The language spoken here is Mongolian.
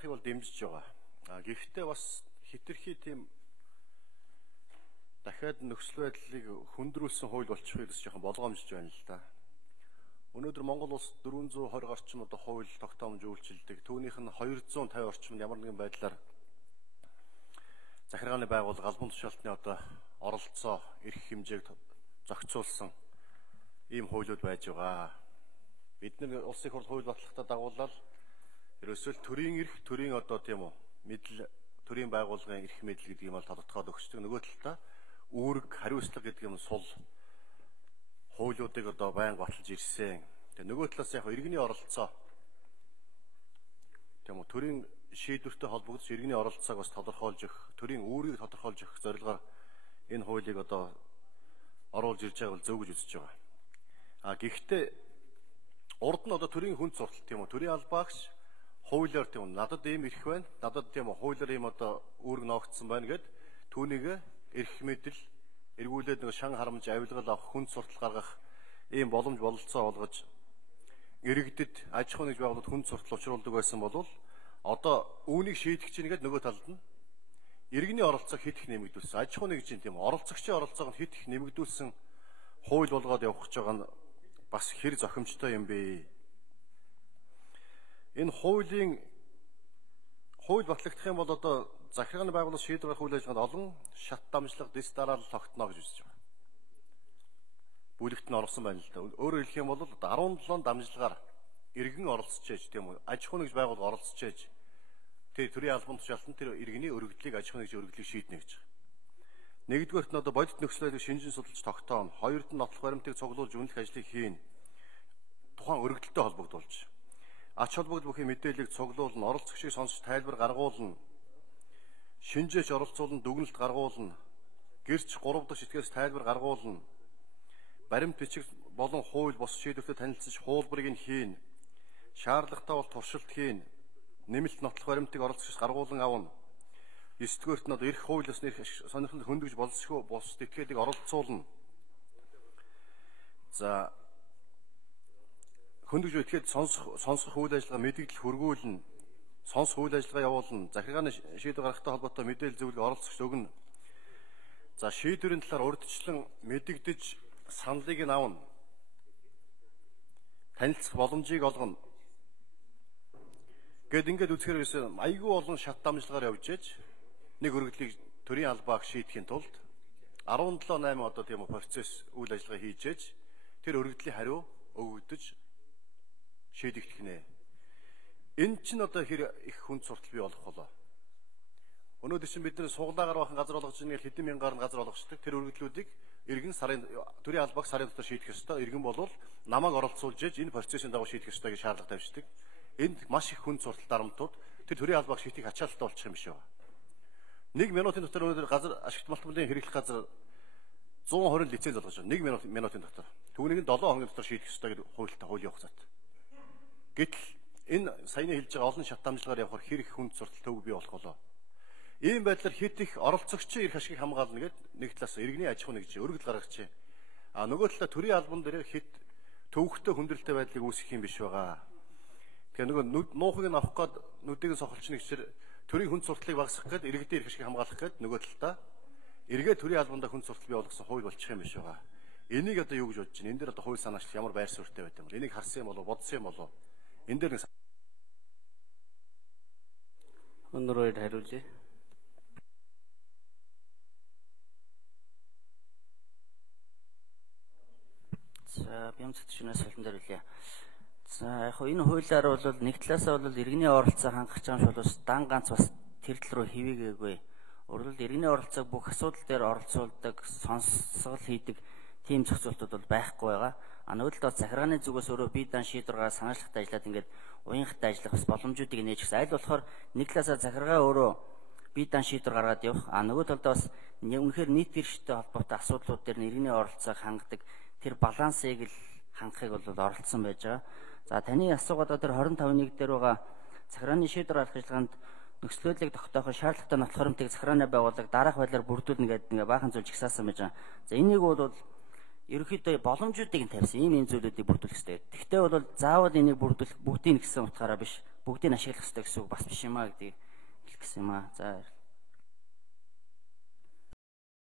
захыг бол дэмжиж байгаа. Гэхдээ бас хитрхи тийм дахиад нөхцөл байдлыг хөндрүүлсэн хууль болчихвол бас жоохон болгоомжж байна л да. Өнөөдөр Монгол улс 420 орчим одоо хууль тогтоомж үйлчилдэг. Түүнийх нь 250 орчимд ямар нэгэн байдлаар захиргааны байгууллага албан тушаалтны одоо оролцоо эрх хэмжээг зохицуулсан ийм хуулиуд байж байгаа. Бид нар улсын хурл хууль баталгаатай дагуулаад ерөөсөө төрийн эрх, төрийн одоо тийм үү мэдл, төрийн байгууллагын эрх мэдл гэдэг юм бол тодотгоод өгчдөг. Нөгөө талдаа үүрэг, хариуцлага гэдэг юм сул хуулиудыг одоо байнга баталж ирсэн. Тэгээ нөгөө талаас яг иргэний оролцоо тийм үү төрийн шийдвэртэй холбогдож иргэний оролцоог бас тодорхойлж өгөх, төрийн үүргийг тодорхойлж өгөх зорилгоор энэ хуулийг одоо оруулж ирж байгаа бол зөв гэж үзэж байгаа. Гэхдээ урд нь одоо төрийн хүнд суртал тийм үү төрийн албаагч хуулиар тийм үү надад ийм эрх байна, надад тийм үү хуулиар ийм одоо үүрэг ноогдсон байна гэд түүнийг эрх мэдэл эргүүлээд нэг шан харамж авилгал авах хүнд суртал гаргах ийм боломж бололцоо олгож иргэдэд аж ахуй нэгж байгууллагад хүнд суртал учруулдаг байсан бол одоо үүнийг шийдэх чинь гээд нөгөө талд нь иргэний оролцоог хэд их нэмэгдүүлсэн. Аж ахуй нэгжийн тийм оролцогчийн оролцоог нь хэд их нэмэгдүүлсэн хууль болгоод явах гэж байгаа нь бас хэр зохимжтой юм бэ? Энэ хууль батлагдах юм бол одоо захиргааны байгууллага шийдвэр гаргах үйл ажиллагаанд олон шат дамжлага, дэс дараалал тогтно гэж үзэж байгаа. Бүлэгт нь орсон байна л да. Өөрөөр хэлэх юм бол 17 дамжлагаар иргэн оролцож ээж тийм үү? Аж ахуй нэгж байгууллага оролцож ээж тэр төрийн албан тушаалтанд тэр иргэний өргөдлийг аж ахуй нэгж өргөдлийг шийднэ гэж байгаа. Нэгдүгээрт нь одоо бодит нөхцөл байдлыг шинжин судалж тогтооно. Хоёрт нь нотлох баримтыг цуглуулж үнэлэх ажлыг хийн. Тухайн өргөдөлтөд холбогдуулж. Ач холбогдол бүхий мэдээллийг цуглуулна, оролцогчийг сонсож тайлбар гаргуулна. Шинжээч оролцуулна, дүгнэлт гаргуулна. Гэрч 3 дахь итгэээс тайлбар гаргуулна. Баримт бичиг болон хууль бос шийдвэртэй танилцж хуулбарыг нь хийн. Шаардлагатай бол туршилт хийн. Нэмэлт нотлох баримтыг оролцогч гаргуулan авна. 9-р нь одоо эрх хуулиас нэрх сонирхол хөндөгж болзошгүй бус этгээдийг оролцуулна. За хөндөгж этгээд сонсох үйл ажиллагаа мэдээлэл хөргүүлнэ. Сонсох үйл ажиллагаа явуулна. Захиргааны шийдвэр гаргахтай холбоотой мэдээлэл зөвлөгөө оролцогч өгнө. За шийдвэрийн талаар урьдчилан мэдэгдэж саналыг нь авна. Танилцах боломжийг олгоно. Гэт ингээд үзэхээр айгүй олон шат дамжлагаар явж ээж нэг өргөдлийг төрийн албааг шийдэхин тулд 17-8 одоо тийм процесс үйл ажиллагаа хийж ээж тэр өргөдлийн хариу өгөгдөж шийдэгдэх нэ. Энэ чинь одоо хэр их хүнд суртал бий болох болоо. Өнөөдөр чинь бид нэр суглаагаар бахан газар олгож байгаа хэдэн мянгаар нь газар олгочдөг тэр өргөдлүүдийг иргэн сарын төрийн албааг сарын дотор шийдэх ёстой. Иргэн болвол намайг оролцуулж ээж энэ процессын дагуу шийдэх ёстой гэж шаардлага тавьждаг. Энд маш их хүнд суртал дарамтууд тэр төрийн албааг шийдэх ачаалттай болчих юм биш үү? 1 минутын дотор өнөөдөр газар ашигт малтмалын хэрэглэх газар 120 лиценз олгож байгаа. 1 минутын дотор. Түүнийг нь 7 хоногийн дотор шийдэх ёстой гэж хууль явах зат. Гэтэл энэ саяны хэлж байгаа олон шат дамжлагаар явахаар хэр их хүнд суртал төв бий болох болоо. Ийм байдлаар хэд их оролцогчийн эрх ашигыг хамгаална гэдэг нэг талаас иргэний аж ахуй нэгж өргөдөл гаргаж. Нөгөө талаа төрийн албан дээр хэд төвөгтэй хүндрэлтэй байдлыг үүсгэх юм биш байгаа. Тэгэхээр нөгөө нуухыг нь авах гээд нүдийг нь сохолч нэгчээр төрийн хүнд сурталыг багасгах гээд иргэдийн эрх ашигыг хамгаалах гээд нөгөө талдаа эргээ төрийн албандаа хүнд суртал бий болгосон хууль болчих юм биш байгаа. Энийг одоо юу гэж бодож байна? Энэ дээр одоо хууль санаачлал ямар байр суурьтай байт юм бэ? Энийг харсан юм болов, бодсон юм болов? Энэ дээр нэг өнөрөөр хариулъя. За, бямцагт шинээс солон дээр үлээ. За, яг энэ хуулиар бол нэг талаасаа бол иргэний оролцоо хангах юм шиг бол дан ганц бас тэр тал руу хэвээгээгүй. Урд нь иргэний оролцоог бүх асуудал дээр оролцуулдаг, сонсгол хийдэг тийм зохицуултууд бол байхгүй байгаа. Нөгөө талаас захиргааны зүгээс өөрөө бие даан шийдвэрээр санаачлагтай ажиллаад ингээд уянхтай ажиллах бас боломжуудыг нээж гисэн. Аль болохоор нэг талаасаа захиргаа өөрөө бие даан шийдвэр гаргаад явах. Нөгөө талдаа бас үнэхээр нийт гэрштэй холбоотой асуудлууд дээр иргэний оролцоог хангадаг тэр балансыг л хангахыг бол оролцсон байж байгаа. За таны асуугаад одоо 25-1 дээр байгаа захиргааны шийдвэр гаргах ажиллагаанд нөхцөл байдлыг тогтооход шаардлагатай нотлох баримтыг захиргааны байгууллага дараах байдлаар бүрдүүлнэ гэдэг ингээ баахан зүйл жигсаасан байж байгаа. За энийг бол ерөнхийдөө боломжуудыг нь тавьсан ийм зүйлүүдийг бүрдүүлэх хэрэгтэй. Тэгвэл бол заавал энийг бүрдүүлэх бүгдийг гэсэн утгаараа биш. бүгдийг ашиглах хэрэгтэй гэсэн үг бас биш юм аа гэдгийг хэлэх гэсэн юм аа. За